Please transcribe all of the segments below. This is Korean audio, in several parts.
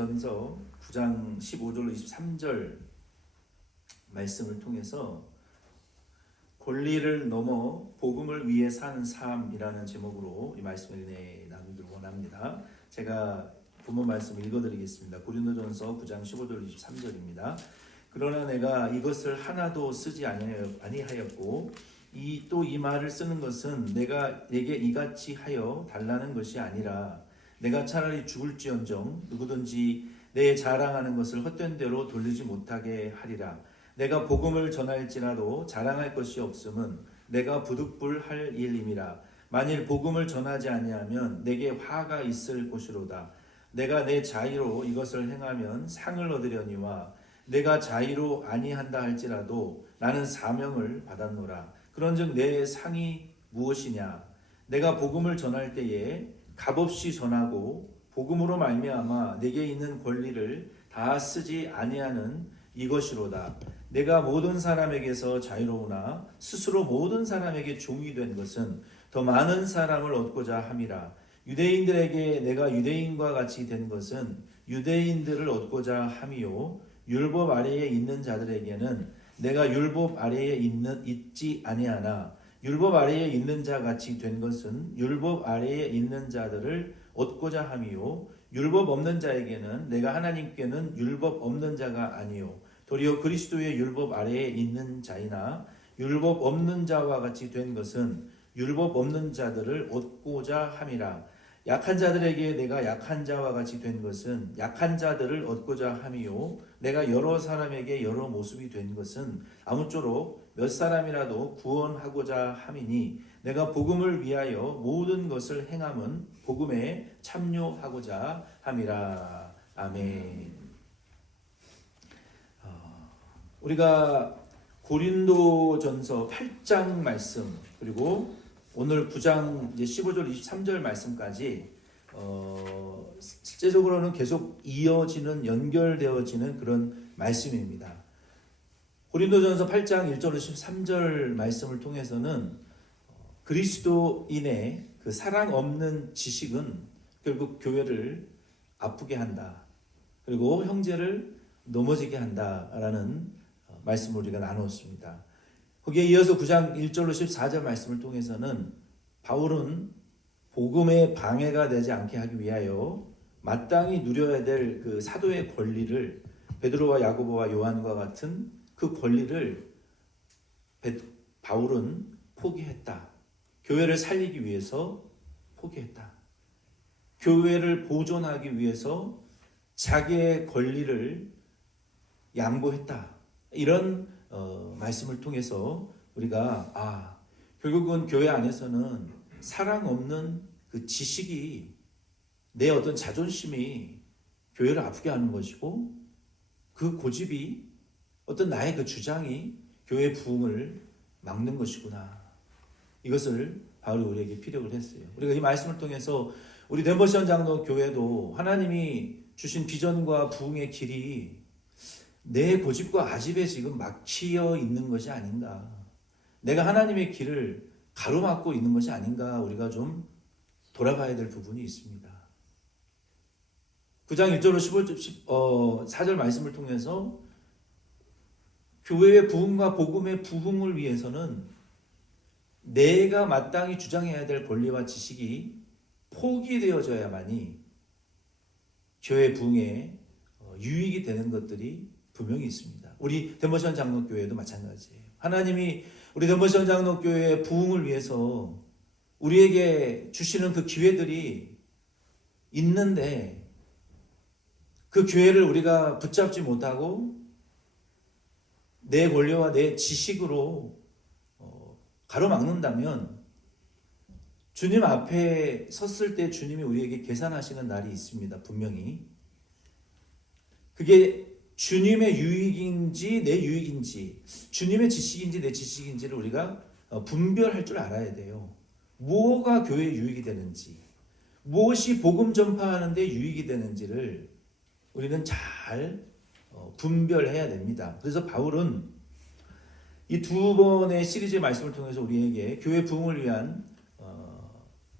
전서 9장 15절로 23절 말씀을 통해서 권리를 넘어 복음을 위해 사는 삶이라는 제목으로 이 말씀을 나누기를 원합니다. 제가 본문 말씀 읽어드리겠습니다. 고린도전서 9장 15절 23절입니다. 그러나 내가 이것을 하나도 쓰지 아니하였고 또 이 말을 쓰는 것은 내가 내게 이같이 하여 달라는 것이 아니라 내가 차라리 죽을지언정 누구든지 내 자랑하는 것을 헛된 대로 돌리지 못하게 하리라. 내가 복음을 전할지라도 자랑할 것이 없음은 내가 부득불할 일임이라. 만일 복음을 전하지 아니하면 내게 화가 있을 것이로다. 내가 내 자의로 이것을 행하면 상을 얻으려니와 내가 자의로 아니한다 할지라도 나는 사명을 받았노라. 그런즉 내 상이 무엇이냐? 내가 복음을 전할 때에 값없이 전하고 복음으로 말미암아 내게 있는 권리를 다 쓰지 아니하는 이것이로다. 내가 모든 사람에게서 자유로우나 스스로 모든 사람에게 종이 된 것은 더 많은 사람을 얻고자 함이라. 유대인들에게 내가 유대인과 같이 된 것은 유대인들을 얻고자 함이요 율법 아래에 있는 자들에게는 내가 율법 아래에 있지 아니하나 율법 아래에 있는 자 같이 된 것은 율법 아래에 있는 자들을 얻고자 함이요 율법 없는 자에게는 내가 하나님께는 율법 없는 자가 아니요 도리어 그리스도의 율법 아래에 있는 자이나 율법 없는 자와 같이 된 것은 율법 없는 자들을 얻고자 함이라. 약한 자들에게 내가 약한 자와 같이 된 것은 약한 자들을 얻고자 함이요 내가 여러 사람에게 여러 모습이 된 것은 아무쪼록 몇 사람이라도 구원하고자 함이니 내가 복음을 위하여 모든 것을 행함은 복음에 참여하고자 함이라. 아멘. 우리가 고린도전서 8장 말씀 그리고 오늘 9장 15절 23절 말씀까지 실제적으로는 계속 이어지는 연결되어지는 그런 말씀입니다. 고린도전서 8장 1절로 13절 말씀을 통해서는 그리스도인의 그 사랑 없는 지식은 결국 교회를 아프게 한다. 그리고 형제를 넘어지게 한다라는 말씀을 우리가 나누었습니다. 거기에 이어서 9장 1절로 14절 말씀을 통해서는 바울은 복음에 방해가 되지 않게 하기 위하여 마땅히 누려야 될 그 사도의 권리를 베드로와 야고보와 요한과 같은 그 권리를 바울은 포기했다. 교회를 살리기 위해서 포기했다. 교회를 보존하기 위해서 자기의 권리를 양보했다. 이런 말씀을 통해서 우리가 결국은 교회 안에서는 사랑 없는 그 지식이 내 어떤 자존심이 교회를 아프게 하는 것이고 그 고집이 어떤 나의 그 주장이 교회의 부흥을 막는 것이구나. 이것을 바울이 우리에게 피력을 했어요. 우리가 이 말씀을 통해서 우리 덴버시언 장로 교회도 하나님이 주신 비전과 부흥의 길이 내 고집과 아집에 지금 막히어 있는 것이 아닌가. 내가 하나님의 길을 가로막고 있는 것이 아닌가. 우리가 좀 돌아봐야 될 부분이 있습니다. 9장 1절로 4절 말씀을 통해서 교회의 부흥과 복음의 부흥을 위해서는 내가 마땅히 주장해야 될 권리와 지식이 포기되어져야만이 교회 부흥에 유익이 되는 것들이 분명히 있습니다. 우리 덴버시언 장로교회도 마찬가지예요. 하나님이 우리 덴버시언 장로교회의 부흥을 위해서 우리에게 주시는 그 기회들이 있는데 그 기회를 우리가 붙잡지 못하고 내 권리와 내 지식으로 가로막는다면 주님 앞에 섰을 때 주님이 우리에게 계산하시는 날이 있습니다. 분명히. 그게 주님의 유익인지 내 유익인지 주님의 지식인지 내 지식인지를 우리가 분별할 줄 알아야 돼요. 뭐가 교회에 유익이 되는지 무엇이 복음 전파하는 데 유익이 되는지를 우리는 잘 분별해야 됩니다. 그래서 바울은 이 두 번의 시리즈의 말씀을 통해서 우리에게 교회 부흥을 위한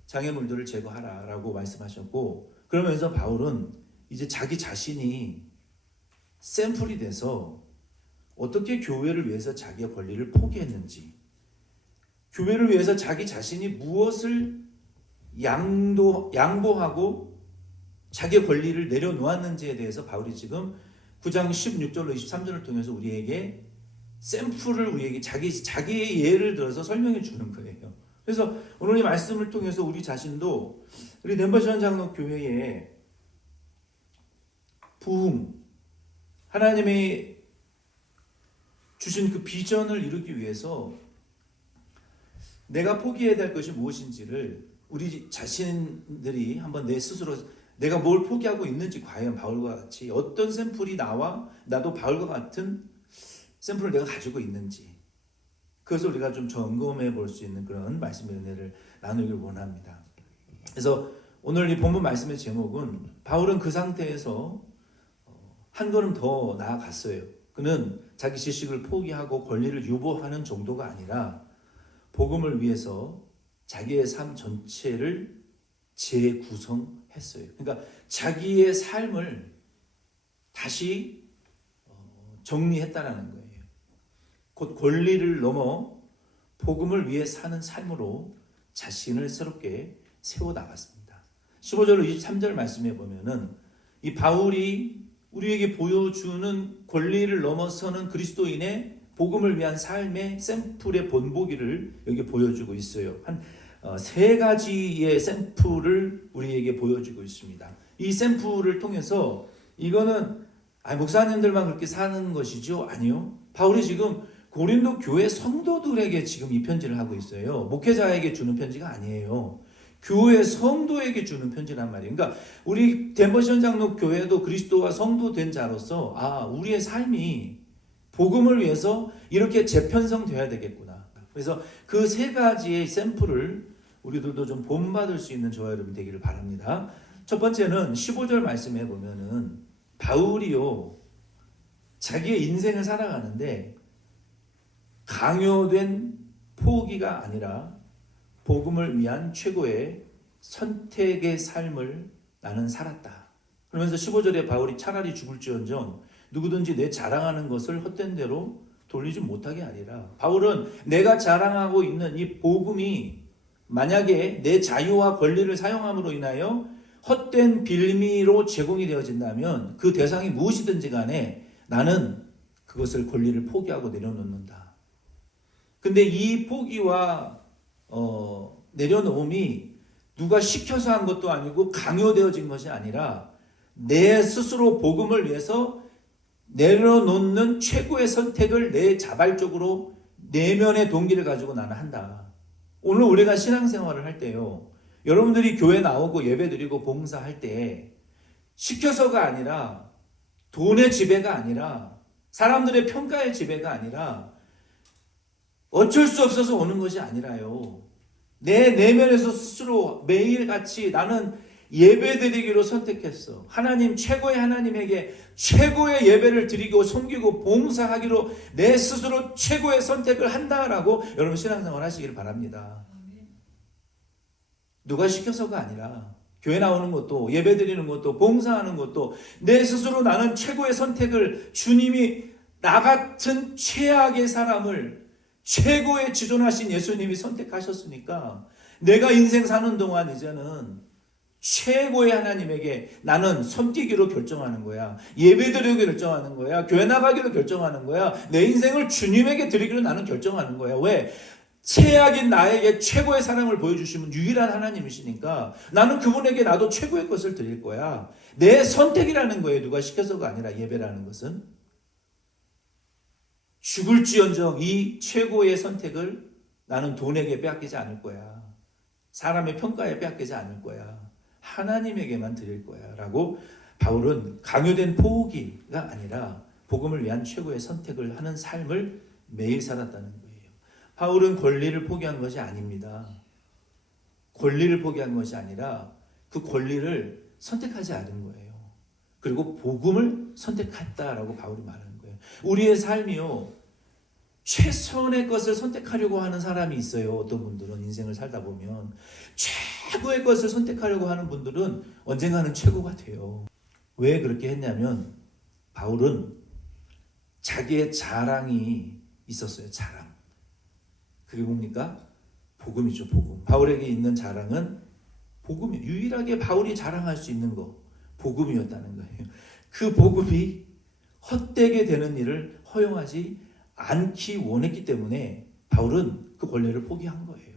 장애물들을 제거하라라고 말씀하셨고 그러면서 바울은 이제 자기 자신이 샘플이 돼서 어떻게 교회를 위해서 자기의 권리를 포기했는지, 교회를 위해서 자기 자신이 무엇을 양보하고 자기의 권리를 내려놓았는지에 대해서 바울이 지금 9장 16절로 23절을 통해서 우리에게 샘플을 우리에게 자기의 예를 들어서 설명해 주는 거예요. 그래서 오늘 이 말씀을 통해서 우리 자신도 우리 덴버시원 장로 교회의 부흥, 하나님이 주신 그 비전을 이루기 위해서 내가 포기해야 될 것이 무엇인지를 우리 자신들이 한번 내 스스로 내가 뭘 포기하고 있는지, 과연 바울과 같이 어떤 샘플이 나도 바울과 같은 샘플을 내가 가지고 있는지, 그것을 우리가 좀 점검해 볼 수 있는 그런 말씀의 은혜를 나누길 원합니다. 그래서 오늘 이 본문 말씀의 제목은 바울은 그 상태에서 한 걸음 더 나아갔어요. 그는 자기 지식을 포기하고 권리를 유보하는 정도가 아니라 복음을 위해서 자기의 삶 전체를 재구성했어요. 그러니까 자기의 삶을 다시 정리했다라는 거예요. 곧 권리를 넘어 복음을 위해 사는 삶으로 자신을 새롭게 세워나갔습니다. 15절로 23절 말씀에 보면은 이 바울이 우리에게 보여주는 권리를 넘어서는 그리스도인의 복음을 위한 삶의 샘플의 본보기를 여기 보여주고 있어요. 한 세 가지의 샘플을 우리에게 보여주고 있습니다. 이 샘플을 통해서 이거는 목사님들만 그렇게 사는 것이죠? 아니요. 바울이 지금 고린도 교회 성도들에게 지금 이 편지를 하고 있어요. 목회자에게 주는 편지가 아니에요. 교회 성도에게 주는 편지란 말이에요. 그러니까 우리 덴버시원 장로 교회도 그리스도와 성도 된 자로서 우리의 삶이 복음을 위해서 이렇게 재편성되어야 되겠구나. 그래서 그 세 가지의 샘플을 우리들도 좀 본받을 수 있는 저와 여러분 되기를 바랍니다. 첫 번째는 15절 말씀에 보면은 바울이요, 자기의 인생을 살아가는데 강요된 포기가 아니라 복음을 위한 최고의 선택의 삶을 나는 살았다. 그러면서 15절에 바울이 차라리 죽을지언정 누구든지 내 자랑하는 것을 헛된 대로 돌리지 못하게 하리라. 바울은 내가 자랑하고 있는 이 복음이 만약에 내 자유와 권리를 사용함으로 인하여 헛된 빌미로 제공이 되어진다면 그 대상이 무엇이든지 간에 나는 그것을 권리를 포기하고 내려놓는다. 근데 이 포기와 내려놓음이 누가 시켜서 한 것도 아니고 강요되어진 것이 아니라 내 스스로 복음을 위해서 내려놓는 최고의 선택을 내 자발적으로 내면의 동기를 가지고 나는 한다. 오늘 우리가 신앙생활을 할 때요, 여러분들이 교회 나오고 예배드리고 봉사할 때 시켜서가 아니라 돈의 지배가 아니라 사람들의 평가의 지배가 아니라 어쩔 수 없어서 오는 것이 아니라요, 내 내면에서 스스로 매일같이 나는 예배드리기로 선택했어. 하나님, 최고의 하나님에게 최고의 예배를 드리고 섬기고 봉사하기로 내 스스로 최고의 선택을 한다라고 여러분 신앙생활 하시길 바랍니다. 누가 시켜서가 아니라 교회 나오는 것도 예배드리는 것도 봉사하는 것도 내 스스로 나는 최고의 선택을, 주님이 나 같은 최악의 사람을 최고의 지존하신 예수님이 선택하셨으니까 내가 인생 사는 동안 이제는 최고의 하나님에게 나는 섬기기로 결정하는 거야. 예배드리기로 결정하는 거야. 교회 나가기로 결정하는 거야. 내 인생을 주님에게 드리기로 나는 결정하는 거야. 왜? 최악인 나에게 최고의 사랑을 보여주시면 유일한 하나님이시니까 나는 그분에게 나도 최고의 것을 드릴 거야. 내 선택이라는 거예요. 누가 시켜서가 아니라 예배라는 것은. 죽을지언정 이 최고의 선택을 나는 돈에게 빼앗기지 않을 거야. 사람의 평가에 빼앗기지 않을 거야. 하나님에게만 드릴 거야 라고 바울은 강요된 포기가 아니라 복음을 위한 최고의 선택을 하는 삶을 매일 살았다는 거예요. 바울은 권리를 포기한 것이 아닙니다. 권리를 포기한 것이 아니라 그 권리를 선택하지 않은 거예요. 그리고 복음을 선택했다라고 바울이 말하는 거예요. 우리의 삶이요, 최선의 것을 선택하려고 하는 사람이 있어요. 어떤 분들은 인생을 살다 보면 최고의 것을 선택하려고 하는 분들은 언젠가는 최고가 돼요. 왜 그렇게 했냐면 바울은 자기의 자랑이 있었어요. 자랑. 그게 뭡니까? 복음이죠. 복음. 바울에게 있는 자랑은 복음이에요. 유일하게 바울이 자랑할 수 있는 거 복음이었다는 거예요. 그 복음이 헛되게 되는 일을 허용하지 않기 원했기 때문에 바울은 그 권리를 포기한 거예요.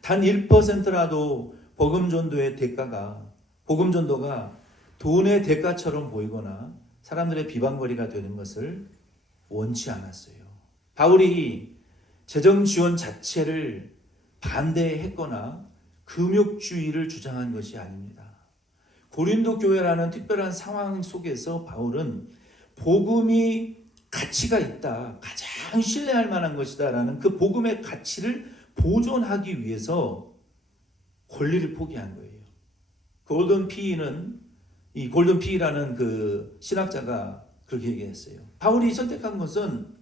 단 1%라도 복음 전도의 대가가, 복음 전도가 돈의 대가처럼 보이거나 사람들의 비방거리가 되는 것을 원치 않았어요. 바울이 재정 지원 자체를 반대했거나 금욕주의를 주장한 것이 아닙니다. 고린도 교회라는 특별한 상황 속에서 바울은 복음이 가치가 있다, 가장 신뢰할 만한 것이다 라는 그 복음의 가치를 보존하기 위해서 권리를 포기한 거예요. 이 골든 피라는 그 신학자가 그렇게 얘기했어요. 바울이 선택한 것은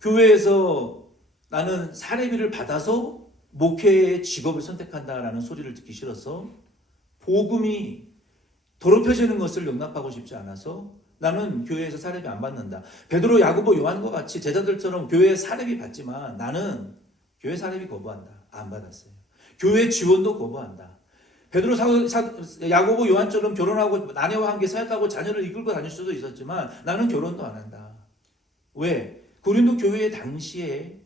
교회에서 나는 사례비를 받아서 목회의 직업을 선택한다라는 소리를 듣기 싫어서 복음이 더럽혀지는 것을 용납하고 싶지 않아서 나는 교회에서 사례비 안 받는다. 베드로, 야고보, 요한과 같이 제자들처럼 교회 사례비 받지만 나는 교회 사례비 거부한다. 안 받았어요. 교회 지원도 거부한다. 베드로, 야고보, 요한처럼 결혼하고 아내와 함께 사역하고 자녀를 이끌고 다닐 수도 있었지만 나는 결혼도 안 한다. 왜? 고린도 교회 당시에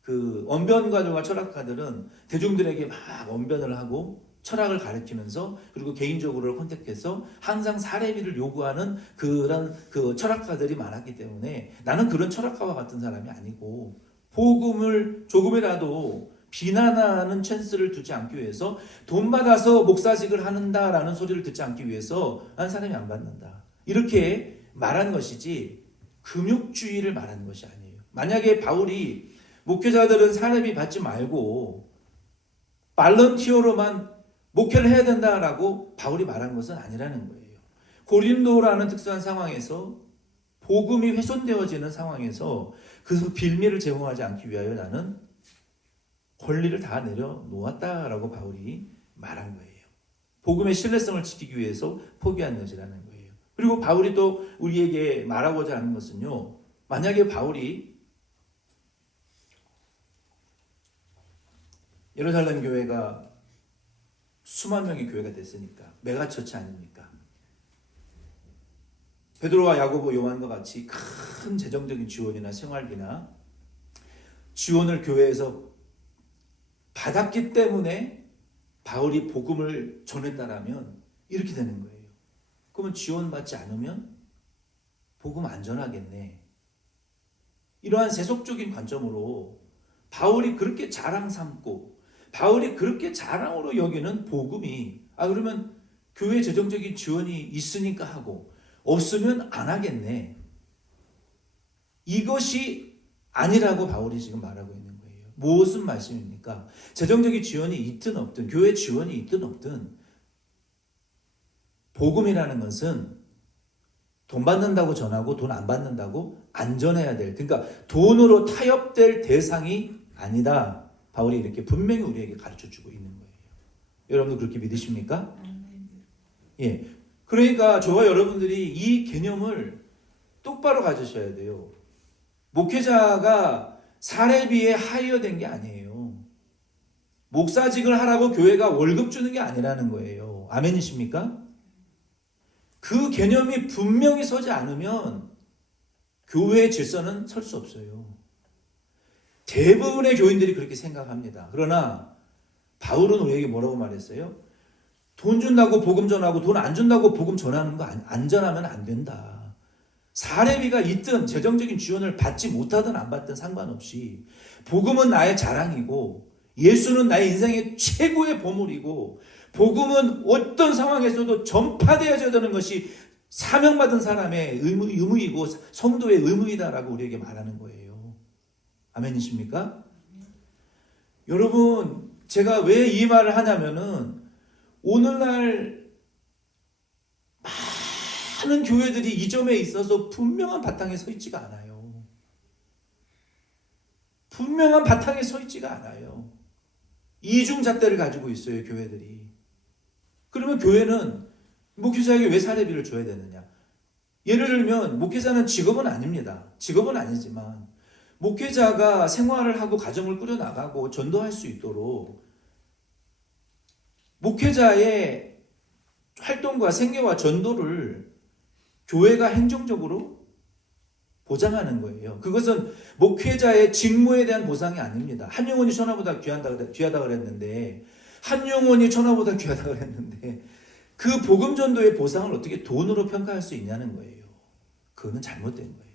그 언변가들과 철학가들은 대중들에게 막 언변을 하고 철학을 가르치면서 그리고 개인적으로 컨택해서 항상 사례비를 요구하는 그런 그 철학가들이 많았기 때문에 나는 그런 철학가와 같은 사람이 아니고 복음을 조금이라도 비난하는 찬스를 두지 않기 위해서 돈 받아서 목사직을 한다라는 소리를 듣지 않기 위해서 난 사람이 안 받는다. 이렇게 말한 것이지 금욕주의를 말하는 것이 아니에요. 만약에 바울이 목회자들은 사례비 받지 말고 발런티어로만 목회를 해야 된다라고 바울이 말한 것은 아니라는 거예요. 고린도라는 특수한 상황에서 복음이 훼손되어지는 상황에서 그 빌미를 제공하지 않기 위하여 나는 권리를 다 내려놓았다라고 바울이 말한 거예요. 복음의 신뢰성을 지키기 위해서 포기한 것이라는 거예요. 그리고 바울이 또 우리에게 말하고자 하는 것은요. 만약에 바울이 예루살렘 교회가 수만 명의 교회가 됐으니까 메가처치 아닙니까? 베드로와 야고보, 요한과 같이 큰 재정적인 지원이나 생활비나 지원을 교회에서 받았기 때문에 바울이 복음을 전했다라면 이렇게 되는 거예요. 그러면 지원받지 않으면 복음 안 전하겠네. 이러한 세속적인 관점으로 바울이 그렇게 자랑 삼고 바울이 그렇게 자랑으로 여기는 복음이 그러면 교회 재정적인 지원이 있으니까 하고 없으면 안 하겠네. 이것이 아니라고 바울이 지금 말하고 있는 거예요. 무슨 말씀입니까? 재정적인 지원이 있든 없든 교회 지원이 있든 없든 복음이라는 것은 돈 받는다고 전하고 돈 안 받는다고 안 전해야 될, 그러니까 돈으로 타협될 대상이 아니다. 바울이 이렇게 분명히 우리에게 가르쳐주고 있는 거예요. 여러분도 그렇게 믿으십니까? 예. 그러니까 저와 여러분들이 이 개념을 똑바로 가지셔야 돼요. 목회자가 사례비에 하이어된 게 아니에요. 목사직을 하라고 교회가 월급 주는 게 아니라는 거예요. 아멘이십니까? 그 개념이 분명히 서지 않으면 교회의 질서는 설 수 없어요. 대부분의 교인들이 그렇게 생각합니다. 그러나 바울은 우리에게 뭐라고 말했어요? 돈 준다고 복음 전하고 돈 안 준다고 복음 전하는 거 안 전하면 안 된다. 사례비가 있든 재정적인 지원을 받지 못하든 안 받든 상관없이 복음은 나의 자랑이고 예수는 나의 인생의 최고의 보물이고 복음은 어떤 상황에서도 전파되어져야 되는 것이 사명받은 사람의 의무이고 성도의 의무이다라고 우리에게 말하는 거예요. 아멘이십니까? 여러분, 제가 왜 이 말을 하냐면은 오늘날 많은 교회들이 이 점에 있어서 분명한 바탕에 서 있지가 않아요. 분명한 바탕에 서 있지가 않아요. 이중잣대를 가지고 있어요, 교회들이. 그러면 교회는 목회자에게 왜 사례비를 줘야 되느냐? 예를 들면 목회자는 직업은 아닙니다. 직업은 아니지만 목회자가 생활을 하고 가정을 꾸려나가고 전도할 수 있도록 목회자의 활동과 생계와 전도를 교회가 행정적으로 보장하는 거예요. 그것은 목회자의 직무에 대한 보상이 아닙니다. 한 영혼이 천하보다 귀하다 그랬는데 한 영혼이 천하보다 귀하다 그랬는데 그 복음 전도의 보상을 어떻게 돈으로 평가할 수 있냐는 거예요. 그거는 잘못된 거예요.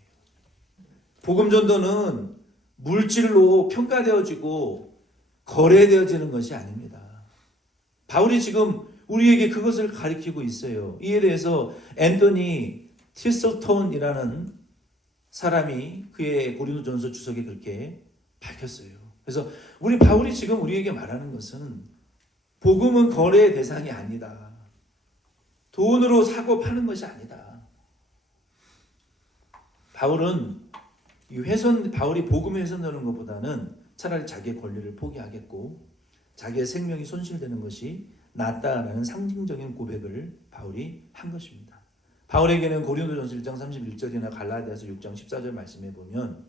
복음 전도는 물질로 평가되어지고 거래되어지는 것이 아닙니다. 바울이 지금 우리에게 그것을 가리키고 있어요. 이에 대해서 앤토니 티슬톤이라는 사람이 그의 고린도전서 주석에 그렇게 밝혔어요. 그래서 바울이 지금 우리에게 말하는 것은 복음은 거래의 대상이 아니다. 돈으로 사고 파는 것이 아니다. 바울이 복음에 훼손되는 것보다는 차라리 자기의 권리를 포기하겠고 자기의 생명이 손실되는 것이 낫다라는 상징적인 고백을 바울이 한 것입니다. 바울에게는 고린도전서 1장 31절이나 갈라디아서 6장 14절 말씀에 보면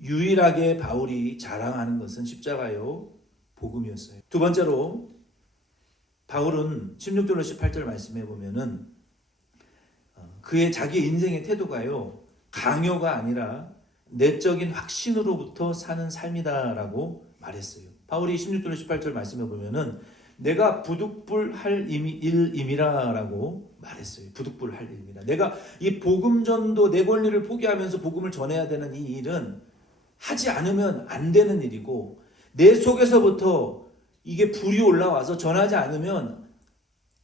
유일하게 바울이 자랑하는 것은 십자가요 복음이었어요. 두 번째로 바울은 16절로 18절 말씀에 보면은 그의 자기 인생의 태도가요 강요가 아니라 내적인 확신으로부터 사는 삶이다라고 말했어요. 바울이 16절로 18절 말씀에 보면은 내가 부득불할 일임이라라고 말했어요. 부득불할 일입니다. 내가 이 복음 전도 내 권리를 포기하면서 복음을 전해야 되는 이 일은 하지 않으면 안 되는 일이고 내 속에서부터 이게 불이 올라와서 전하지 않으면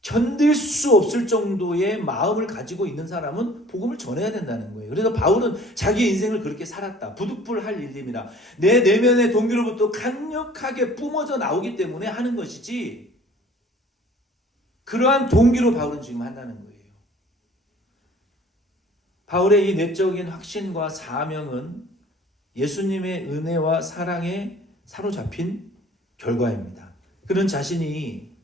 견딜 수 없을 정도의 마음을 가지고 있는 사람은 복음을 전해야 된다는 거예요. 그래서 바울은 자기 인생을 그렇게 살았다. 부득불할 일임이라. 내 내면의 동기로부터 강력하게 뿜어져 나오기 때문에 하는 것이지 그러한 동기로 바울은 지금 한다는 거예요. 바울의 이 내적인 확신과 사명은 예수님의 은혜와 사랑에 사로잡힌 결과입니다. 그는 자신이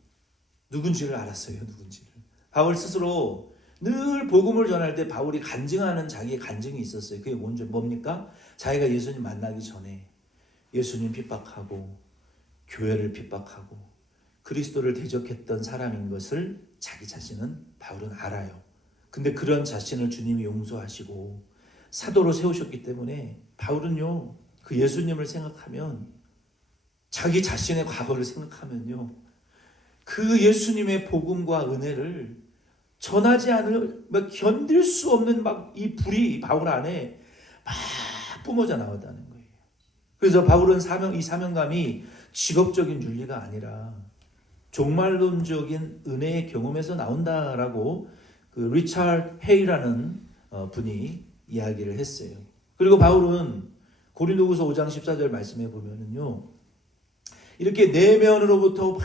누군지를 알았어요. 누군지를. 바울 스스로 늘 복음을 전할 때 바울이 간증하는 자기의 간증이 있었어요. 그게 뭡니까? 자기가 예수님 만나기 전에 예수님 핍박하고 교회를 핍박하고 그리스도를 대적했던 사람인 것을 자기 자신은 바울은 알아요. 근데 그런 자신을 주님이 용서하시고 사도로 세우셨기 때문에 바울은요 그 예수님을 생각하면 자기 자신의 과거를 생각하면요 그 예수님의 복음과 은혜를 전하지 않으면 견딜 수 없는 막 이 불이 바울 안에 막 뿜어져 나온다는 거예요. 그래서 바울은 이 사명감이 직업적인 윤리가 아니라 종말론적인 은혜의 경험에서 나온다라고 그 리차드 헤이라는 분이 이야기를 했어요. 그리고 바울은 고린도후서 5장 14절 말씀해 보면은요 이렇게 내면으로부터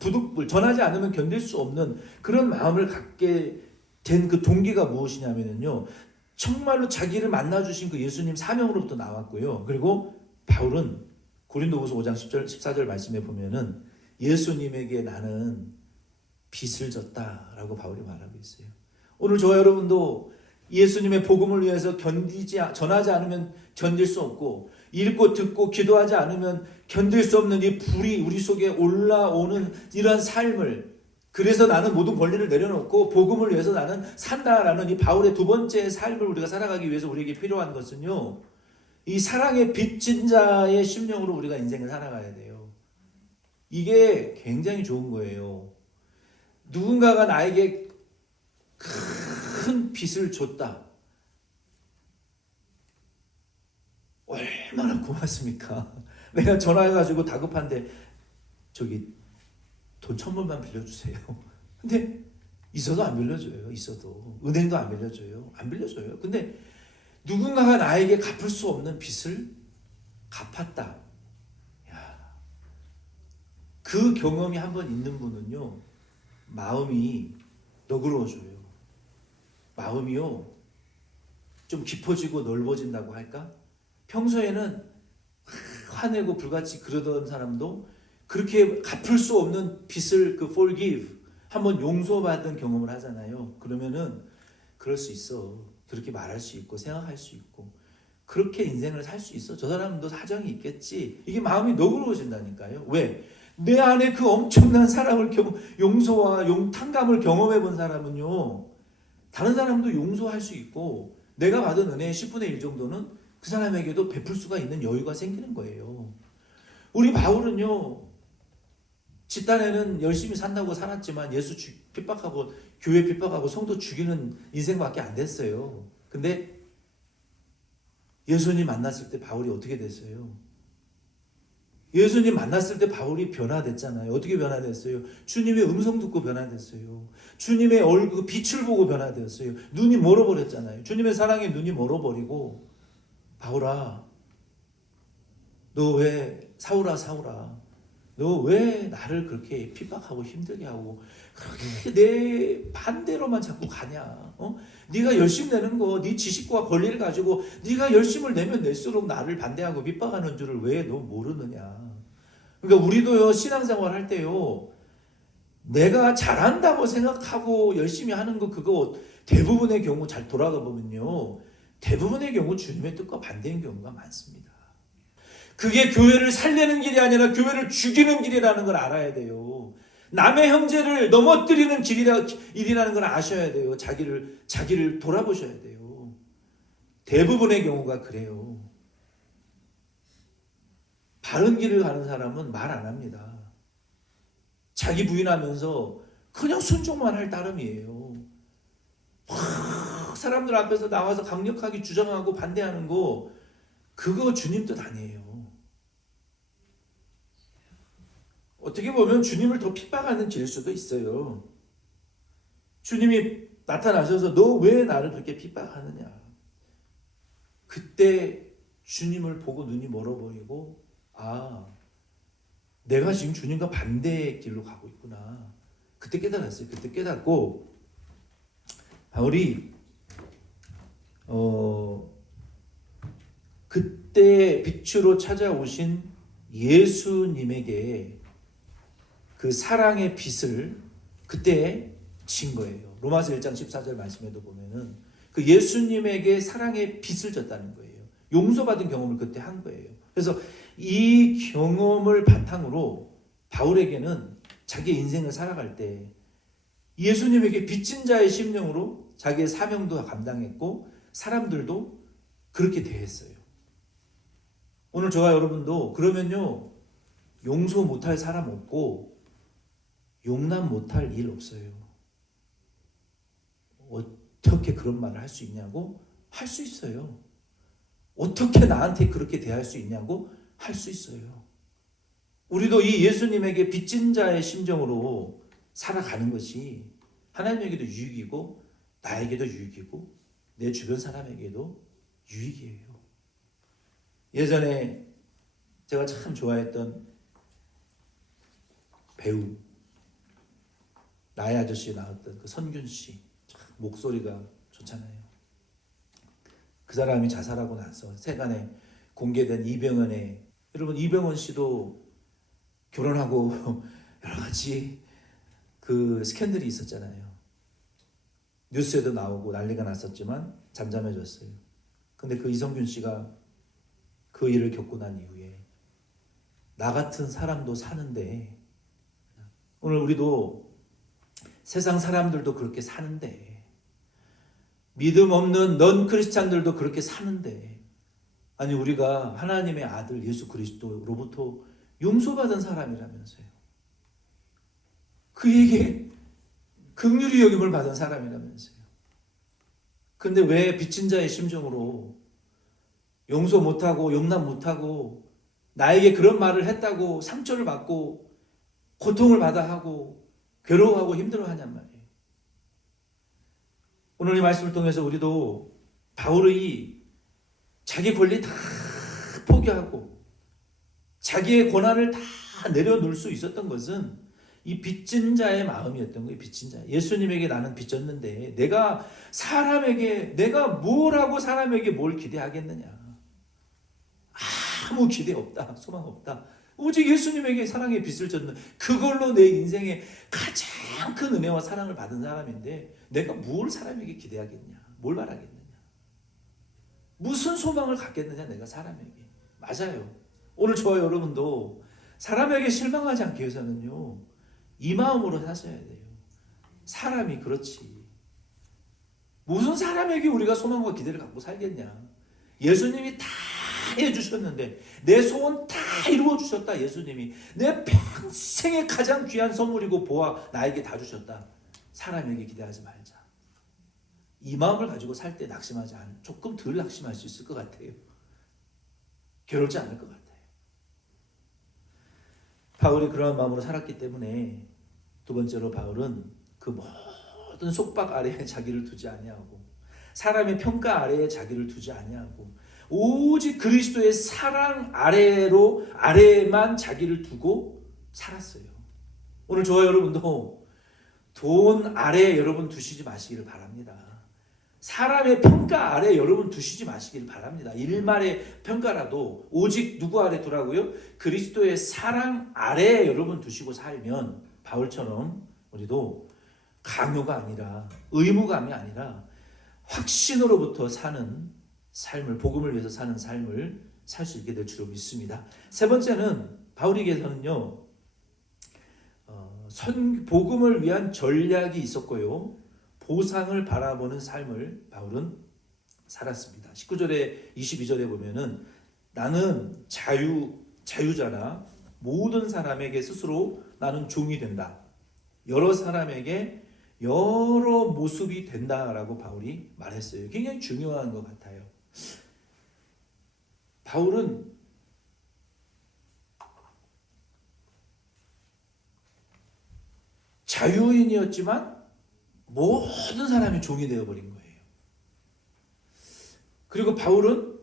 부득불 전하지 않으면 견딜 수 없는 그런 마음을 갖게 된 그 동기가 무엇이냐면요 정말로 자기를 만나주신 그 예수님 사명으로부터 나왔고요. 그리고 바울은 고린도후서 5장 10절 14절 말씀에 보면은 예수님에게 나는 빚을 졌다라고 바울이 말하고 있어요. 오늘 저와 여러분도 예수님의 복음을 위해서 전하지 않으면 견딜 수 없고 읽고 듣고 기도하지 않으면 견딜 수 없는 이 불이 우리 속에 올라오는 이런 삶을 그래서 나는 모든 권리를 내려놓고 복음을 위해서 나는 산다라는 이 바울의 두 번째 삶을 우리가 살아가기 위해서 우리에게 필요한 것은요 이 사랑의 빚진 자의 심령으로 우리가 인생을 살아가야 돼요. 이게 굉장히 좋은 거예요. 누군가가 나에게 큰 빚을 줬다. 얼마나 고맙습니까? 내가 전화해가지고 다급한데 저기 돈 1,000불만 빌려주세요. 근데 있어도 안 빌려줘요. 있어도 은행도 안 빌려줘요. 안 빌려줘요. 근데 누군가가 나에게 갚을 수 없는 빚을 갚았다. 야, 그 경험이 한번 있는 분은요 마음이 너그러워져요. 마음이요 좀 깊어지고 넓어진다고 할까? 평소에는 화내고 불같이 그러던 사람도 그렇게 갚을 수 없는 빚을 forgive 한번 용서받은 경험을 하잖아요. 그러면은 그럴 수 있어. 그렇게 말할 수 있고 생각할 수 있고 그렇게 인생을 살 수 있어. 저 사람도 사정이 있겠지. 이게 마음이 너그러워진다니까요. 왜? 내 안에 그 엄청난 사랑을 용서와 탕감을 경험해 본 사람은요. 다른 사람도 용서할 수 있고 내가 받은 은혜의 10분의 1 정도는 그 사람에게도 베풀 수가 있는 여유가 생기는 거예요. 우리 바울은요. 집단에는 열심히 산다고 살았지만 예수 핍박하고 교회 핍박하고 성도 죽이는 인생밖에 안 됐어요. 근데 예수님 만났을 때 바울이 어떻게 됐어요? 예수님 만났을 때 바울이 변화됐잖아요. 어떻게 변화됐어요? 주님의 음성 듣고 변화됐어요. 주님의 얼굴 빛을 보고 변화되었어요. 눈이 멀어버렸잖아요. 주님의 사랑에 눈이 멀어버리고 바울아 너 왜 사울아 너 왜 나를 그렇게 핍박하고 힘들게 하고 그렇게 내 반대로만 자꾸 가냐? 네가 열심 내는 거, 네 지식과 권리를 가지고 네가 열심을 내면 낼수록 나를 반대하고 핍박하는 줄을 왜 너 모르느냐? 그러니까 우리도요 신앙생활 할 때요 내가 잘한다고 생각하고 열심히 하는 거 그거 대부분의 경우 잘 돌아가 보면요 대부분의 경우 주님의 뜻과 반대인 경우가 많습니다. 그게 교회를 살리는 길이 아니라 교회를 죽이는 길이라는 걸 알아야 돼요. 남의 형제를 넘어뜨리는 일이라는 걸 아셔야 돼요. 자기를 돌아보셔야 돼요. 대부분의 경우가 그래요. 바른 길을 가는 사람은 말 안 합니다. 자기 부인하면서 그냥 순종만 할 따름이에요. 사람들 앞에서 나와서 강력하게 주장하고 반대하는 거 그거 주님 뜻 아니에요. 어떻게 보면 주님을 더 핍박하는 길 수도 있어요. 주님이 나타나셔서 너 왜 나를 그렇게 핍박하느냐. 그때 주님을 보고 눈이 멀어버리고 내가 지금 주님과 반대의 길로 가고 있구나. 그때 깨달았어요. 그때 깨닫고 바울이 그때 빛으로 찾아오신 예수님에게 그 사랑의 빛을 그때 진 거예요. 로마서 1장 14절 말씀에도 보면은 그 예수님에게 사랑의 빛을 줬다는 거예요. 용서받은 경험을 그때 한 거예요. 그래서 이 경험을 바탕으로 바울에게는 자기 인생을 살아갈 때 예수님에게 빚진 자의 심령으로 자기의 사명도 감당했고 사람들도 그렇게 대했어요. 오늘 저와 여러분도 그러면요 용서 못할 사람 없고 용납 못할 일 없어요. 어떻게 그런 말을 할 수 있냐고? 할 수 있어요. 어떻게 나한테 그렇게 대할 수 있냐고? 할 수 있어요. 우리도 이 예수님에게 빚진 자의 심정으로 살아가는 것이 하나님에게도 유익이고 나에게도 유익이고 내 주변 사람에게도 유익이에요. 예전에 제가 참 좋아했던 배우 나의 아저씨에 나왔던 그 선균 씨 목소리가 좋잖아요. 그 사람이 자살하고 나서 세간에 공개된 이병헌의 여러분 이병헌 씨도 결혼하고 여러 가지 그 스캔들이 있었잖아요. 뉴스에도 나오고 난리가 났었지만 잠잠해졌어요. 근데 그 이성균 씨가 그 일을 겪고 난 이후에 나 같은 사람도 사는데 오늘 우리도 세상 사람들도 그렇게 사는데 믿음 없는 넌 크리스찬들도 그렇게 사는데 아니 우리가 하나님의 아들 예수 그리스도로부터 용서받은 사람이라면서요. 그에게 긍휼히 여김을 받은 사람이라면서요. 근데 왜 빚진 자의 심정으로 용서 못하고 용납 못하고 나에게 그런 말을 했다고 상처를 받고 고통을 받아 하고 괴로워하고 힘들어하냔 말이에요. 오늘 이 말씀을 통해서 우리도 바울이 자기 권리 다 포기하고 자기의 권한을 다 내려놓을 수 있었던 것은 이 빚진 자의 마음이었던 거예요. 빚진 자. 예수님에게 나는 빚졌는데 내가 뭐라고 사람에게 뭘 기대하겠느냐. 아무 기대 없다. 소망 없다. 오직 예수님에게 사랑의 빚을 졌는 그걸로 내 인생의 가장 가장 큰 은혜와 사랑을 받은 사람인데 내가 뭘 사람에게 기대하겠냐? 뭘 바라겠느냐? 무슨 소망을 갖겠느냐? 내가 사람에게. 맞아요. 오늘 저와 여러분도 사람에게 실망하지 않기 위해서는요, 이 마음으로 사셔야 돼요. 사람이 그렇지. 무슨 사람에게 우리가 소망과 기대를 갖고 살겠냐? 예수님이 다 해주셨는데, 내 소원 다 이루어 주셨다. 예수님이 내 평생의 가장 귀한 선물이고 보아 나에게 다 주셨다. 사람에게 기대하지 말자. 이 마음을 가지고 살 때 낙심하지 않아. 조금 덜 낙심할 수 있을 것 같아요. 괴롭지 않을 것 같아요. 바울이 그러한 마음으로 살았기 때문에 두 번째로 바울은 그 모든 속박 아래에 자기를 두지 아니하고 사람의 평가 아래에 자기를 두지 아니하고 오직 그리스도의 사랑 아래에만 자기를 두고 살았어요. 오늘 저와 여러분도 돈 아래에 여러분 두시지 마시기를 바랍니다. 사람의 평가 아래 여러분 두시지 마시길 바랍니다. 일말의 평가라도 오직 누구 아래 두라고요? 그리스도의 사랑 아래 여러분 두시고 살면 바울처럼 우리도 강요가 아니라 의무감이 아니라 확신으로부터 사는 삶을, 복음을 위해서 사는 삶을 살 수 있게 될 줄로 믿습니다. 세 번째는 바울에게서는요, 복음을 위한 전략이 있었고요, 보상을 바라보는 삶을 바울은 살았습니다. 19절에 22절에 보면은 나는 자유자라 모든 사람에게 스스로 나는 종이 된다. 여러 사람에게 여러 모습이 된다라고 바울이 말했어요. 굉장히 중요한 것 같아요. 바울은 자유인이었지만 모든 사람이 종이 되어버린 거예요. 그리고 바울은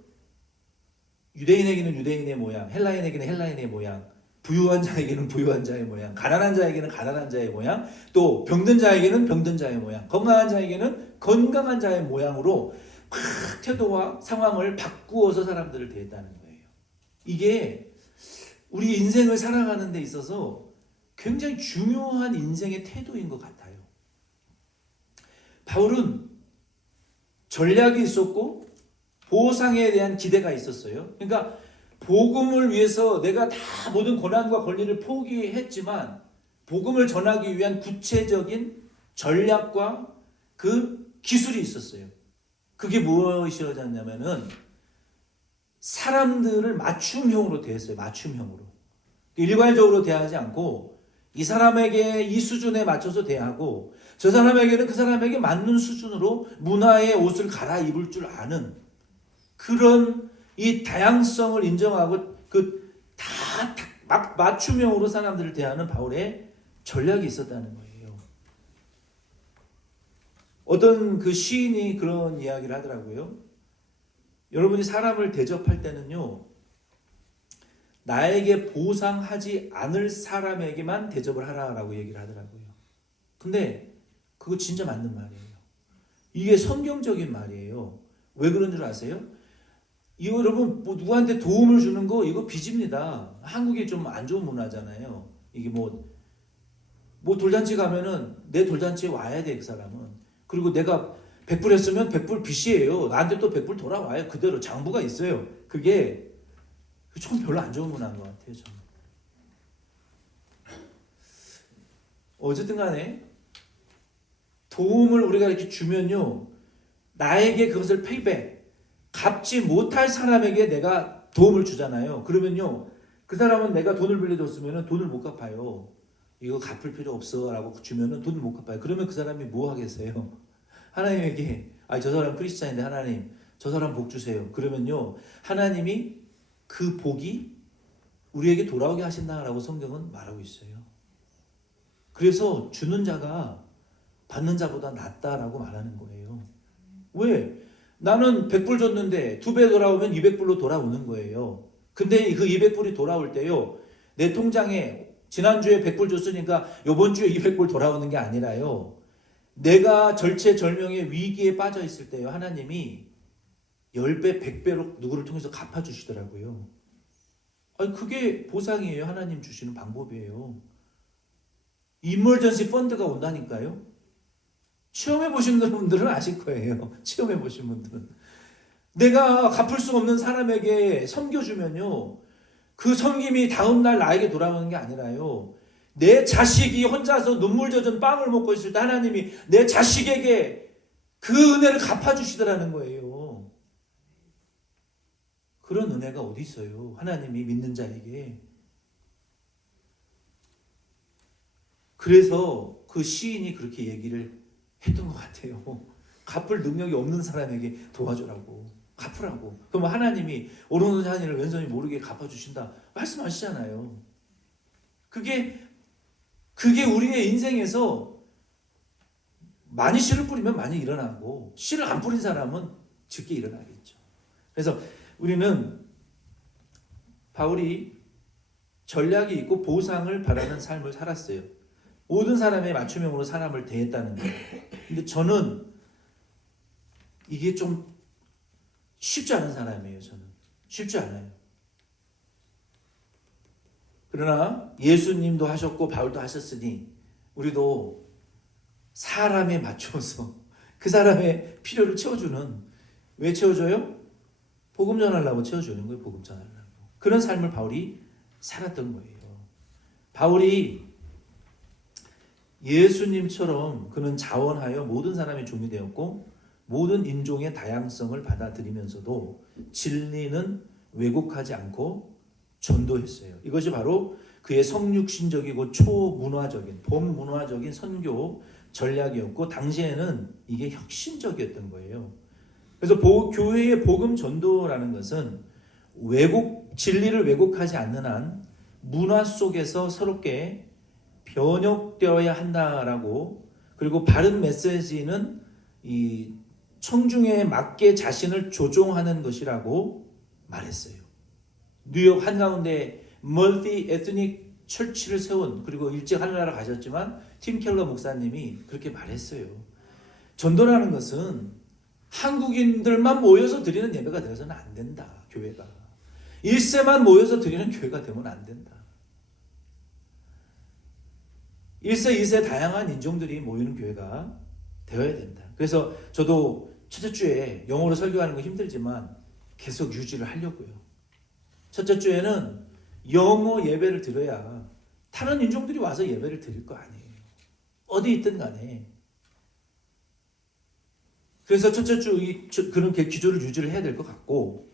유대인에게는 유대인의 모양, 헬라인에게는 헬라인의 모양, 부유한 자에게는 부유한 자의 모양, 가난한 자에게는 가난한 자의 모양, 또 병든 자에게는 병든 자의 모양, 건강한 자에게는 건강한 자의 모양으로 막 태도와 상황을 바꾸어서 사람들을 대했다는 거예요. 이게 우리 인생을 살아가는 데 있어서 굉장히 중요한 인생의 태도인 것 같아요. 바울은 전략이 있었고 보상에 대한 기대가 있었어요. 그러니까 복음을 위해서 내가 다 모든 권한과 권리를 포기했지만 복음을 전하기 위한 구체적인 전략과 그 기술이 있었어요. 그게 무엇이었냐면은 사람들을 맞춤형으로 대했어요. 맞춤형으로. 일괄적으로 대하지 않고 이 사람에게 이 수준에 맞춰서 대하고 저 사람에게는 그 사람에게 맞는 수준으로 문화의 옷을 갈아입을 줄 아는 그런 이 다양성을 인정하고 그 다 맞춤형으로 사람들을 대하는 바울의 전략이 있었다는 거예요. 어떤 그 시인이 그런 이야기를 하더라고요. 여러분이 사람을 대접할 때는요, 나에게 보상하지 않을 사람에게만 대접을 하라라고 얘기를 하더라고요. 근데 그거 진짜 맞는 말이에요. 이게 성경적인 말이에요. 왜 그런 줄 아세요? 이거 여러분 뭐 누구한테 도움을 주는 거 이거 빚입니다. 한국이 좀 안 좋은 문화잖아요. 이게 뭐 돌잔치 가면은 내 돌잔치에 와야 돼, 그 사람은. 그리고 내가 100불 했으면 100불 빚이에요. 나한테 또 100불 돌아와요. 그대로 장부가 있어요. 그게 좀 별로 안 좋은 문화인 것 같아요. 저는. 어쨌든 간에 도움을 우리가 이렇게 주면요, 나에게 그것을 페이백, 갚지 못할 사람에게 내가 도움을 주잖아요. 그러면요, 그 사람은 내가 돈을 빌려줬으면 돈을 못 갚아요. 이거 갚을 필요 없어 라고 주면은 돈을 못 갚아요. 그러면 그 사람이 뭐 하겠어요? 하나님에게 저 사람 크리스찬인데 하나님 저 사람 복 주세요. 그러면요, 하나님이 그 복이 우리에게 돌아오게 하신다라고 성경은 말하고 있어요. 그래서 주는 자가 받는 자보다 낫다라고 말하는 거예요. 왜? 나는 100불 줬는데 2배 돌아오면 200불로 돌아오는 거예요. 근데 그 200불이 돌아올 때요, 내 통장에 지난주에 100불 줬으니까 이번 주에 200불 돌아오는 게 아니라요, 내가 절체절명의 위기에 빠져 있을 때요, 하나님이 10배, 100배로 누구를 통해서 갚아주시더라고요. 그게 보상이에요. 하나님 주시는 방법이에요. 이머전시 펀드가 온다니까요. 체험해 보신 분들은 아실 거예요. 체험해 보신 분들은. 내가 갚을 수 없는 사람에게 섬겨주면요, 그 섬김이 다음날 나에게 돌아오는 게 아니라요, 내 자식이 혼자서 눈물 젖은 빵을 먹고 있을 때 하나님이 내 자식에게 그 은혜를 갚아주시더라는 거예요. 그런 은혜가 어디 있어요? 하나님이 믿는 자에게. 그래서 그 시인이 그렇게 얘기를 했던 것 같아요. 갚을 능력이 없는 사람에게 도와주라고, 갚으라고. 그럼 하나님이 오른손이 하늘을 왼손이 모르게 갚아주신다 말씀하시잖아요. 그게 우리의 인생에서 많이 씨를 뿌리면 많이 일어나고, 씨를 안 뿌린 사람은 적게 일어나겠죠. 그래서 우리는 바울이 전략이 있고 보상을 바라는 삶을 살았어요. 모든 사람의 맞춤형으로 사람을 대했다는 거예요. 근데 저는 이게 좀 쉽지 않은 사람이에요. 저는 쉽지 않아요. 그러나 예수님도 하셨고 바울도 하셨으니 우리도 사람에 맞춰서 그 사람의 필요를 채워주는, 왜 채워줘요? 복음 전하려고 채워주는 거예요. 복음 전하려고. 그런 삶을 바울이 살았던 거예요. 바울이 예수님처럼 그는 자원하여 모든 사람의 종이 되었고 모든 인종의 다양성을 받아들이면서도 진리는 왜곡하지 않고 전도했어요. 이것이 바로 그의 성육신적이고 초문화적인, 범문화적인 선교 전략이었고 당시에는 이게 혁신적이었던 거예요. 그래서 교회의 복음 전도라는 것은 진리를 왜곡하지 않는 한 문화 속에서 새롭게 변혁되어야 한다라고, 그리고 바른 메시지는 이 청중에 맞게 자신을 조종하는 것이라고 말했어요. 뉴욕 한가운데 멀티 에트닉 철치를 세운, 그리고 일찍 하늘나라 가셨지만 팀 켈러 목사님이 그렇게 말했어요. 전도라는 것은 한국인들만 모여서 드리는 예배가 되어서는 안 된다. 교회가 1세만 모여서 드리는 교회가 되면 안 된다. 1세, 2세 다양한 인종들이 모이는 교회가 되어야 된다. 그래서 저도 첫째 주에 영어로 설교하는 거 힘들지만 계속 유지를 하려고요. 첫째 주에는 영어 예배를 드려야 다른 인종들이 와서 예배를 드릴 거 아니에요. 어디 있든 간에. 그래서 첫째 주 그런 기조를 유지를 해야 될 것 같고,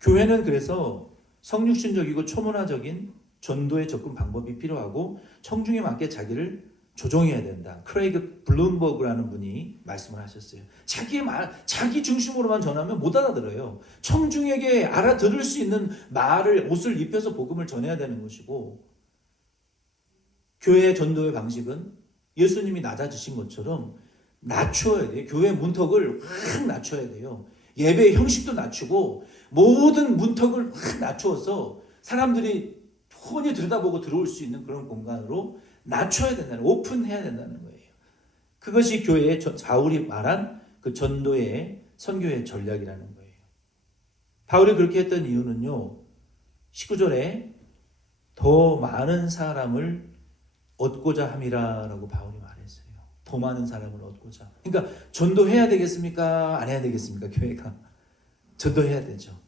교회는 그래서 성육신적이고 초문화적인 전도의 접근 방법이 필요하고 청중에 맞게 자기를 조정해야 된다. 크레이그 블룸버그라는 분이 말씀을 하셨어요. 자기 중심으로만 전하면 못 알아들어요. 청중에게 알아들을 수 있는 옷을 입혀서 복음을 전해야 되는 것이고, 교회의 전도의 방식은 예수님이 낮아지신 것처럼 낮춰야 돼요. 교회 문턱을 확 낮춰야 돼요. 예배의 형식도 낮추고 모든 문턱을 확 낮추어서 사람들이 훤히 들여다보고 들어올 수 있는 그런 공간으로 낮춰야 된다는, 오픈해야 된다는 거예요. 그것이 교회의 바울이 말한 그 전도의 선교의 전략이라는 거예요. 바울이 그렇게 했던 이유는요, 19절에 더 많은 사람을 얻고자 함이라라고 바울이 말했어요. 더 많은 사람을 얻고자. 그러니까 전도해야 되겠습니까? 안 해야 되겠습니까? 교회가 전도해야 되죠.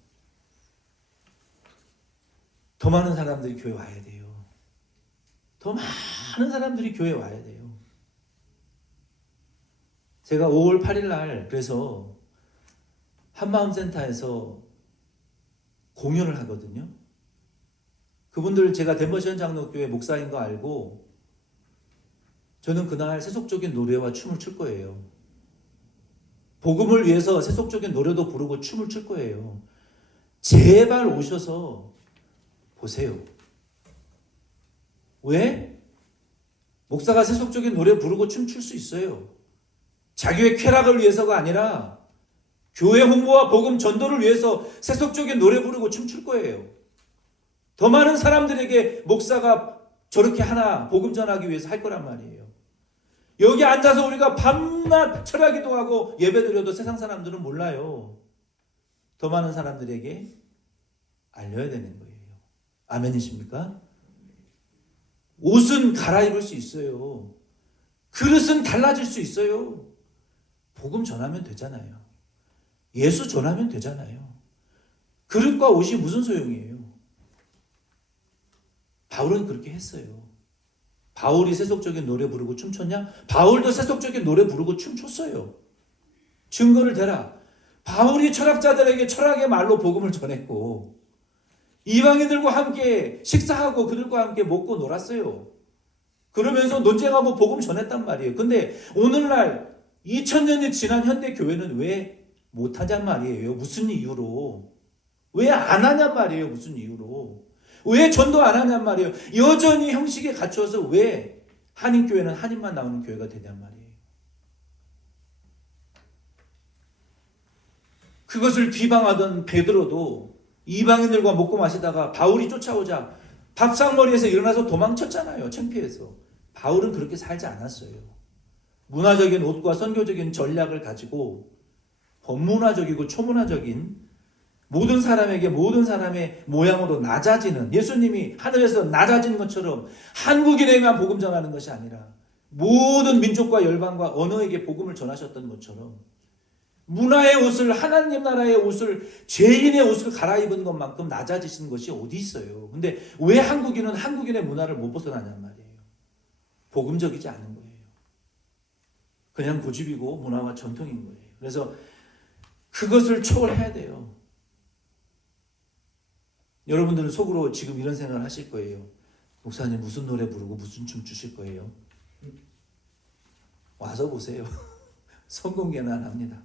더 많은 사람들이 교회 와야 돼요. 더 많은 사람들이 교회 와야 돼요. 제가 5월 8일 날 그래서 한마음센터에서 공연을 하거든요. 그분들 제가 덴버시언 장로교회 목사인 거 알고 저는 그날 세속적인 노래와 춤을 출 거예요. 복음을 위해서 세속적인 노래도 부르고 춤을 출 거예요. 제발 오셔서 보세요. 왜? 목사가 세속적인 노래 부르고 춤출 수 있어요. 자기의 쾌락을 위해서가 아니라 교회 홍보와 복음 전도를 위해서 세속적인 노래 부르고 춤출 거예요. 더 많은 사람들에게 목사가 저렇게 하나 복음 전하기 위해서 할 거란 말이에요. 여기 앉아서 우리가 밤낮 철야기도하고 예배드려도 세상 사람들은 몰라요. 더 많은 사람들에게 알려야 되는 거예요. 아멘이십니까? 옷은 갈아입을 수 있어요. 그릇은 달라질 수 있어요. 복음 전하면 되잖아요. 예수 전하면 되잖아요. 그릇과 옷이 무슨 소용이에요? 바울은 그렇게 했어요. 바울이 세속적인 노래 부르고 춤췄냐? 바울도 세속적인 노래 부르고 춤췄어요. 증거를 대라. 바울이 철학자들에게 철학의 말로 복음을 전했고 이방인들과 함께 식사하고 그들과 함께 먹고 놀았어요. 그러면서 논쟁하고 복음 전했단 말이에요. 근데 오늘날 2000년이 지난 현대 교회는 왜 못하냔 말이에요. 무슨 이유로? 왜 안 하냔 말이에요. 무슨 이유로? 왜 전도 안 하냔 말이에요. 여전히 형식에 갇혀서 왜 한인교회는 한인만 나오는 교회가 되냔 말이에요. 그것을 비방하던 베드로도 이방인들과 먹고 마시다가 바울이 쫓아오자 밥상머리에서 일어나서 도망쳤잖아요. 창피해서. 바울은 그렇게 살지 않았어요. 문화적인 옷과 선교적인 전략을 가지고 범문화적이고 초문화적인 모든 사람에게 모든 사람의 모양으로 낮아지는, 예수님이 하늘에서 낮아진 것처럼 한국인에게만 복음 전하는 것이 아니라 모든 민족과 열방과 언어에게 복음을 전하셨던 것처럼 문화의 옷을, 하나님 나라의 옷을, 죄인의 옷을 갈아입은 것만큼 낮아지신 것이 어디 있어요. 근데 왜 한국인은 한국인의 문화를 못 벗어나냔 말이에요. 복음적이지 않은 거예요. 그냥 고집이고 문화와 전통인 거예요. 그래서 그것을 초월해야 돼요. 여러분들은 속으로 지금 이런 생각을 하실 거예요. 목사님 무슨 노래 부르고 무슨 춤 추실 거예요? 와서 보세요. 성공개는 안 합니다.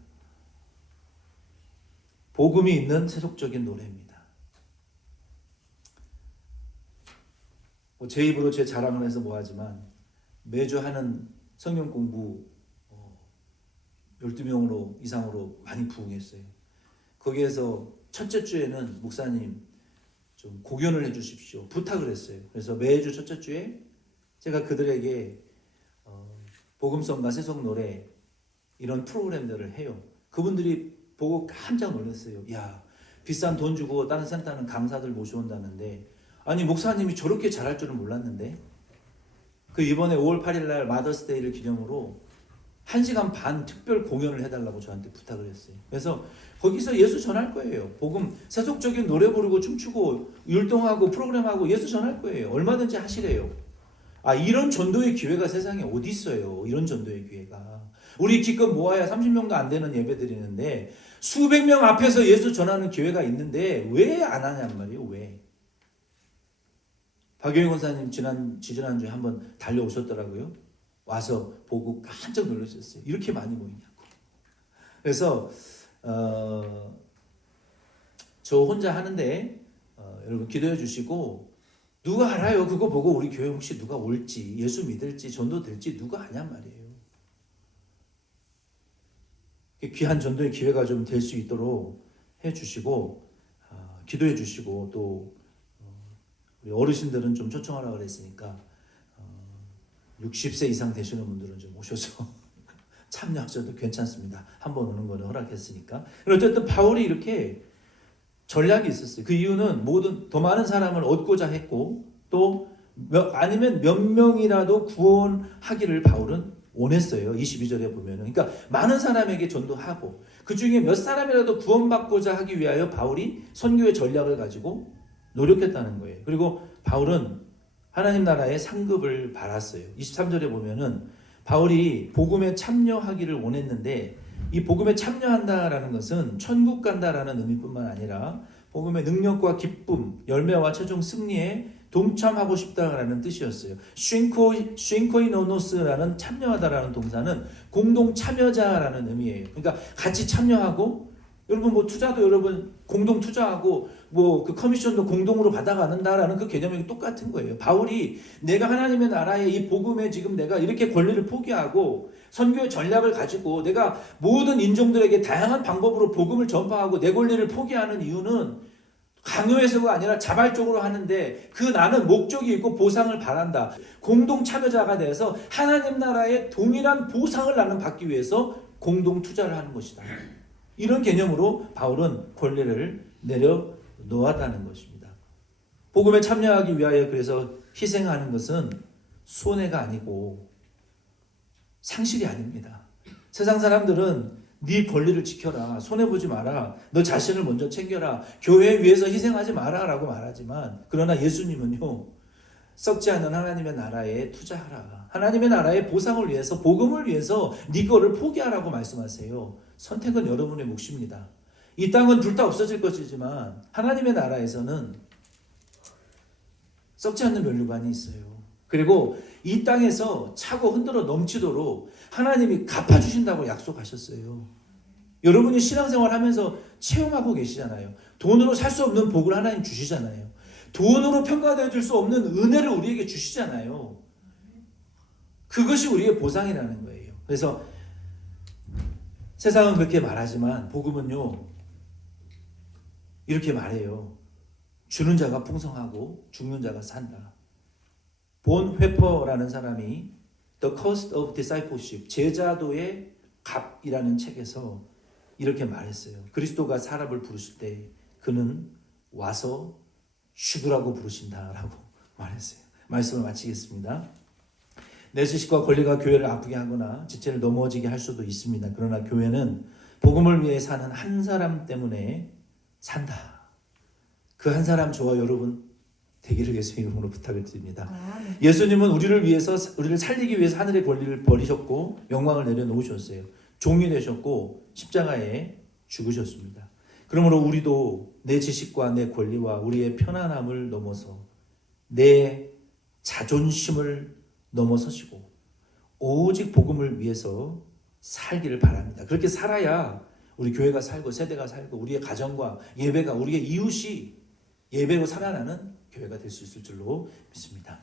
복음이 있는 세속적인 노래입니다. 제 입으로 제 자랑을 해서 뭐하지만 매주 하는 성경 공부 12명으로 이상으로 많이 부흥했어요. 거기에서 첫째 주에는 목사님 좀 공연을 해주십시오. 부탁을 했어요. 그래서 매주 첫째 주에 제가 그들에게 복음성과 세속 노래 이런 프로그램들을 해요. 그분들이 보고 깜짝 놀랐어요. 야, 비싼 돈 주고 다른 센터는 강사들 모셔온다는데 아니 목사님이 저렇게 잘할 줄은 몰랐는데 그 이번에 5월 8일 날 마더스데이를 기념으로 1시간 반 특별 공연을 해달라고 저한테 부탁을 했어요. 그래서 거기서 예수 전할 거예요. 복음, 세속적인 노래 부르고 춤추고 율동하고 프로그램하고 예수 전할 거예요. 얼마든지 하시래요. 이런 전도의 기회가 세상에 어디 있어요. 이런 전도의 기회가. 우리 기껏 모아야 30명도 안 되는 예배 드리는데 수백 명 앞에서 예수 전하는 기회가 있는데 왜 안 하냔 말이에요. 왜? 박영희 권사님 지지난주에 한번 달려오셨더라고요. 와서 보고 깜짝 놀라셨어요. 이렇게 많이 모이냐고. 그래서 저 혼자 하는데 여러분 기도해 주시고 누가 알아요? 그거 보고 우리 교회 혹시 누가 올지 예수 믿을지 전도 될지 누가 아냔 말이에요. 귀한 전도의 기회가 좀 될 수 있도록 해 주시고 기도해 주시고 또 우리 어르신들은 좀 초청하라고 그랬으니까 60세 이상 되시는 분들은 좀 오셔서 참여하셔도 괜찮습니다. 한번 오는 거는 허락했으니까. 어쨌든 바울이 이렇게 전략이 있었어요. 그 이유는 더 많은 사람을 얻고자 했고 또 아니면 몇 명이라도 구원하기를 바울은 원했어요. 22절에 보면은. 그러니까 많은 사람에게 전도하고 그 중에 몇 사람이라도 구원받고자 하기 위하여 바울이 선교의 전략을 가지고 노력했다는 거예요. 그리고 바울은 하나님 나라의 상급을 받았어요. 23절에 보면은 바울이 복음에 참여하기를 원했는데 이 복음에 참여한다라는 것은 천국 간다라는 의미뿐만 아니라 복음의 능력과 기쁨, 열매와 최종 승리에 동참하고 싶다라는 뜻이었어요. 쉰코이노노스라는 참여하다라는 동사는 공동 참여자라는 의미예요. 그러니까 같이 참여하고 여러분 뭐 투자도 여러분 공동 투자하고 뭐 그 커미션도 공동으로 받아가는다라는 그 개념이 똑같은 거예요. 바울이 내가 하나님의 나라의 이 복음에 지금 내가 이렇게 권리를 포기하고 선교의 전략을 가지고 내가 모든 인종들에게 다양한 방법으로 복음을 전파하고 내 권리를 포기하는 이유는 강요해서가 아니라 자발적으로 하는데 그 나는 목적이 있고 보상을 바란다. 공동 참여자가 돼서 하나님 나라의 동일한 보상을 나는 받기 위해서 공동 투자를 하는 것이다. 이런 개념으로 바울은 권리를 내려놓았다는 것입니다. 복음에 참여하기 위하여 그래서 희생하는 것은 손해가 아니고 상실이 아닙니다. 세상 사람들은 네 권리를 지켜라, 손해보지 마라, 너 자신을 먼저 챙겨라, 교회 위해서 희생하지 마라 라고 말하지만, 그러나 예수님은요, 썩지 않는 하나님의 나라에 투자하라, 하나님의 나라의 보상을 위해서, 복음을 위해서 네 거를 포기하라고 말씀하세요. 선택은 여러분의 몫입니다. 이 땅은 둘 다 없어질 것이지만 하나님의 나라에서는 썩지 않는 면류관이 있어요. 그리고 이 땅에서 차고 흔들어 넘치도록 하나님이 갚아주신다고 약속하셨어요. 여러분이 신앙생활 하면서 체험하고 계시잖아요. 돈으로 살 수 없는 복을 하나님 주시잖아요. 돈으로 평가되어질 수 없는 은혜를 우리에게 주시잖아요. 그것이 우리의 보상이라는 거예요. 그래서 세상은 그렇게 말하지만 복음은요, 이렇게 말해요. 주는 자가 풍성하고 죽는 자가 산다. 본 회퍼라는 사람이 The Cost of Discipleship, 제자도의 값이라는 책에서 이렇게 말했어요. 그리스도가 사람을 부르실 때 그는 와서 죽으라고 부르신다라고 말했어요. 말씀을 마치겠습니다. 내 지식과 권리가 교회를 아프게 하거나 지체를 넘어지게 할 수도 있습니다. 그러나 교회는 복음을 위해 사는 한 사람 때문에 산다. 그 한 사람 저와 여러분 되기를 예수의 이름으로 부탁을 드립니다. 예수님은 우리를 살리기 위해서 하늘의 권리를 버리셨고 영광을 내려놓으셨어요. 종이 되셨고 십자가에 죽으셨습니다. 그러므로 우리도 내 지식과 내 권리와 우리의 편안함을 넘어서 내 자존심을 넘어서시고 오직 복음을 위해서 살기를 바랍니다. 그렇게 살아야 우리 교회가 살고 세대가 살고 우리의 가정과 예배가, 우리의 이웃이 예배로 살아나는 교회가 될 수 있을 줄로 믿습니다.